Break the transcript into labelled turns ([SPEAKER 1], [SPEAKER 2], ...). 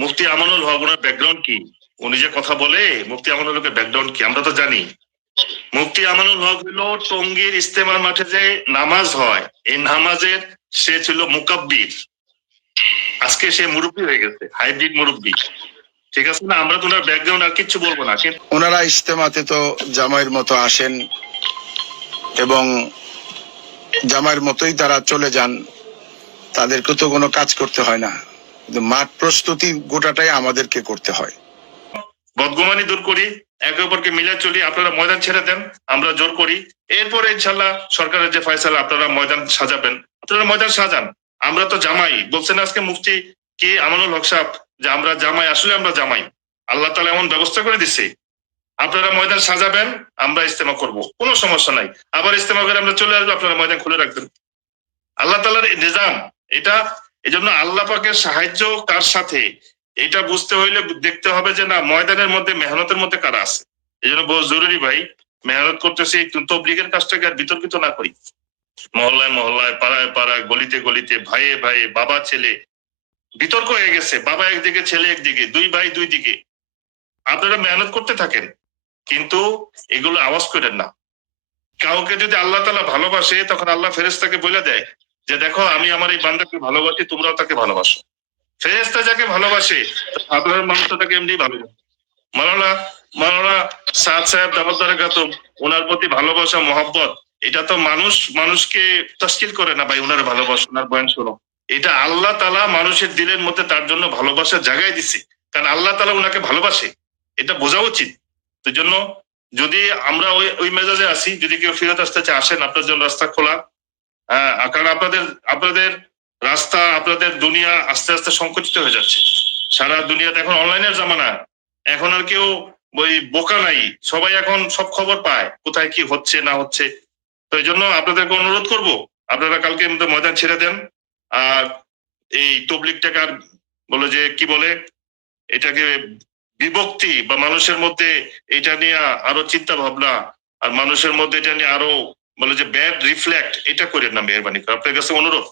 [SPEAKER 1] মুফতি আমানুল হক, ওনার background কি? উনি যে কথা বলে, মুফতি আমানুল হকের ব্যাকগ্রাউন্ড কি? আমরা তো জানি। মুফতি আমানুল হক হলো টঙ্গীর ইস্তেমার মাঠে যে নামাজ হয়, এই নামাজের সে ছিল মুকাব্বির। আজকে সে মুরব্বী হয়ে গেছে, হাইব্রিড মুরব্বী। ঠিক আছে না? আমরা তো ওনার ব্যাকগ্রাউন্ড আর কিচ্ছু বলব না।
[SPEAKER 2] ওনারা ইজতেমাতে তো জামাইয়ের মতো আসেন এবং জামাইয়ের মতোই তারা চলে যান, তাদেরকে তো কোনো কাজ করতে হয় না। মাঠ প্রস্তুতি গোটাটাই আমাদেরকে করতে হয়।
[SPEAKER 1] বদগুমানি দূর করি, একে অপরকে মিলে চলি, আপনারা ময়দান ছেড়ে দেন, আমরা জোর করি। এরপরে ইনশাল্লাহ সরকারের যে ফয়সালা, আপনারা ময়দান সাজাবেন। আপনারা ময়দান সাজান, আমরা তো জামাই। বলছেন আজকে মুফতি কি? আমানুল হক সাহেব, যে আমরা জামাই, আসলে আমরা জামাই। আল্লাহ তালা এমন ব্যবস্থা করে দিচ্ছে আপনারা ময়দান সাজাবেন, আমরা ইস্তেমা করব। কোনো সমস্যা নাই। আবার ইস্তেমা করে আমরা চলে আসব, আপনারা ময়দান খুলে রাখবেন। আল্লাহ তালার নিজাম, এটা এই জন্য আল্লাহ পাকের সাহায্য কার সাথে? এটা বুঝতে হইলে দেখতে হবে যে না, ময়দানের মধ্যে, মেহনতের মধ্যে কারা আছে। এই জন্য বহু জরুরি ভাই, মেহনত করতেছি তবলিগের কাজটাকে আর বিতর্কিত না করি। মহল্লায় মহল্লায়, পাড়ায় পাড়ায়, গলিতে গলিতে, ভাইয়ে ভাইয়ে, বাবা, ছেলে। বিতর্ক হয়ে গেছে, বাবা একদিকে, ছেলে একদিকে, দুই ভাই দুই দিকে। আপনারা মেহনত করতে থাকেন, কিন্তু এগুলো আওয়াজ করেন না। কাউকে যদি আল্লাহ তালা ভালোবাসে, তখন আল্লাহ ফেরেস্তাকে বলে দেয় যে দেখো, আমি আমার এই বান্দাকে ভালোবাসি, তোমরাও তাকে ভালোবাসো। ফেরেস্তা যাকে ভালোবাসে, সাধারণ মানুষ তাকে এমনি ভালোবাসে। মালানা মালানা সাদ সাহেব দামোদর খাতুম ওনার প্রতি ভালোবাসা, মহব্বত, এটা তো মানুষ, মানুষকে তস্কিল করে না ভাই, ওনার ভালোবাসা, ওনার বয়ান শোনো। এটা আল্লাহ তালা মানুষের দিলের মধ্যে তার জন্য ভালোবাসা জাগাই দিছে। কারণ আল্লাহ তালা ওনাকে ভালোবাসে। এটা বোঝা উচিত। তো জন্য যদি আমরা ওই ওই মেজাজে আসি যদি কেউ ফিরত আসতে চায়, আসেন, আপনার জন্য রাস্তা খোলা। কারণ আপনাদের আপনাদের রাস্তা, আপনাদের দুনিয়া আস্তে আস্তে সংকুচিত হয়ে যাচ্ছে। সারা দুনিয়াতে এখন অনলাইনের জামানা। এখন আর কেউ ওই বোকা নাই। সবাই এখন সব খবর পায়, কোথায় কি হচ্ছে, না হচ্ছে। তো এই জন্য আপনাদেরকে অনুরোধ করব, আপনারা কালকে ময়দান ছেড়ে দেন। আর এই তবলিকটাকে আর বলে যে, কি বলে, এটাকে বিভক্তি বা মানুষের মধ্যে এটা নিয়ে আরও চিন্তা ভাবনা আর মানুষের মধ্যে এটা নিয়ে আরও বলে যে ব্যাড রিফ্লেক্ট এটা করেন না মেহরবানি করে আপনার কাছে অনুরোধ?